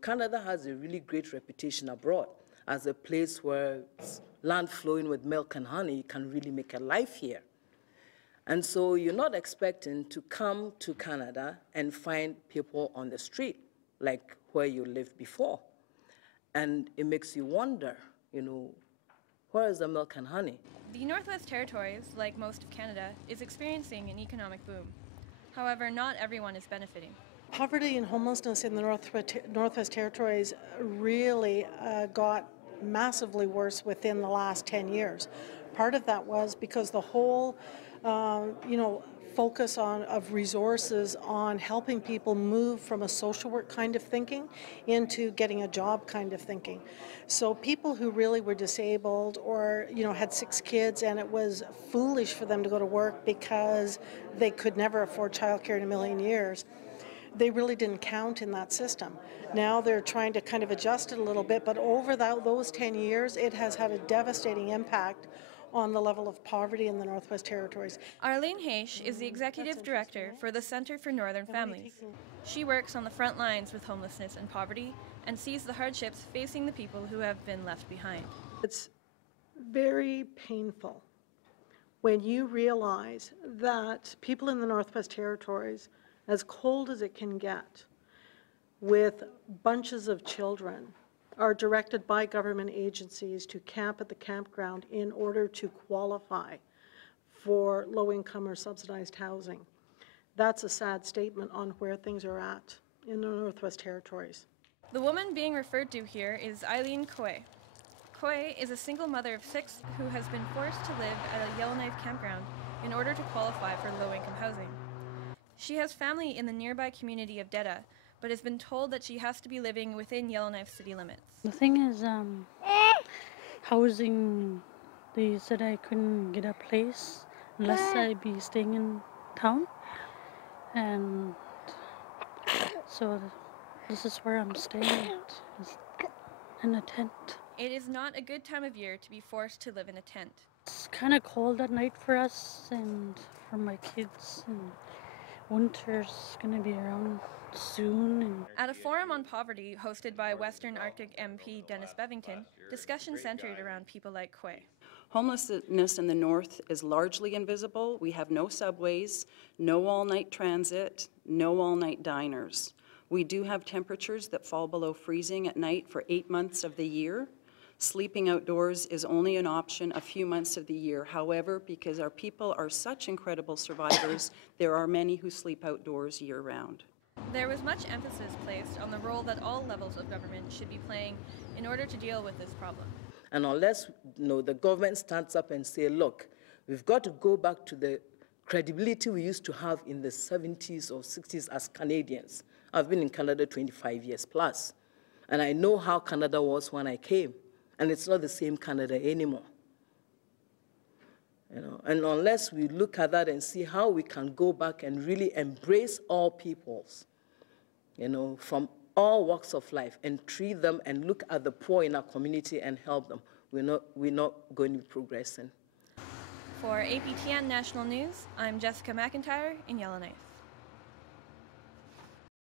Canada has a really great reputation abroad as a place where land flowing with milk and honey can really make a life here. And so you're not expecting to come to Canada and find people on the street like where you lived before. And it makes you wonder, where is the milk and honey? The Northwest Territories, like most of Canada, is experiencing an economic boom. However, not everyone is benefiting. Poverty and homelessness in the Northwest Territories really got massively worse within the last 10 years. Part of that was because the whole, focus of resources on helping people move from a social work kind of thinking into getting a job kind of thinking. So people who really were disabled or, had 6 kids and it was foolish for them to go to work because they could never afford childcare in a million years, they really didn't count in that system. Now they're trying to kind of adjust it a little bit, but over those 10 years, it has had a devastating impact on the level of poverty in the Northwest Territories. Arlene Heche is the Executive Director for the Centre for Northern Families. She works on the front lines with homelessness and poverty and sees the hardships facing the people who have been left behind. It's very painful when you realize that people in the Northwest Territories, as cold as it can get, with bunches of children, are directed by government agencies to camp at the campground in order to qualify for low-income or subsidized housing. That's a sad statement on where things are at in the Northwest Territories. The woman being referred to here is Eileen Coy. Coy is a single mother of 6 who has been forced to live at a Yellowknife campground in order to qualify for low-income housing. She has family in the nearby community of Deda, but has been told that she has to be living within Yellowknife city limits. The thing is, housing, they said I couldn't get a place unless I be staying in town. And so this is where I'm staying at, in a tent. It is not a good time of year to be forced to live in a tent. It's kind of cold at night for us and for my kids, and winter's going to be around soon. At a forum on poverty hosted by Western Arctic MP Dennis Bevington, discussion centered around people like Coy. Homelessness in the north is largely invisible. We have no subways, no all-night transit, no all-night diners. We do have temperatures that fall below freezing at night for 8 months of the year. Sleeping outdoors is only an option a few months of the year. However, because our people are such incredible survivors, there are many who sleep outdoors year-round. There was much emphasis placed on the role that all levels of government should be playing in order to deal with this problem. And unless the government stands up and say, look, we've got to go back to the credibility we used to have in the 70s or 60s as Canadians. I've been in Canada 25 years plus, and I know how Canada was when I came, and it's not the same Canada anymore. And unless we look at that and see how we can go back and really embrace all peoples, from all walks of life, and treat them and look at the poor in our community and help them, we're not going to be progressing. For APTN National News, I'm Jessica McIntyre in Yellowknife.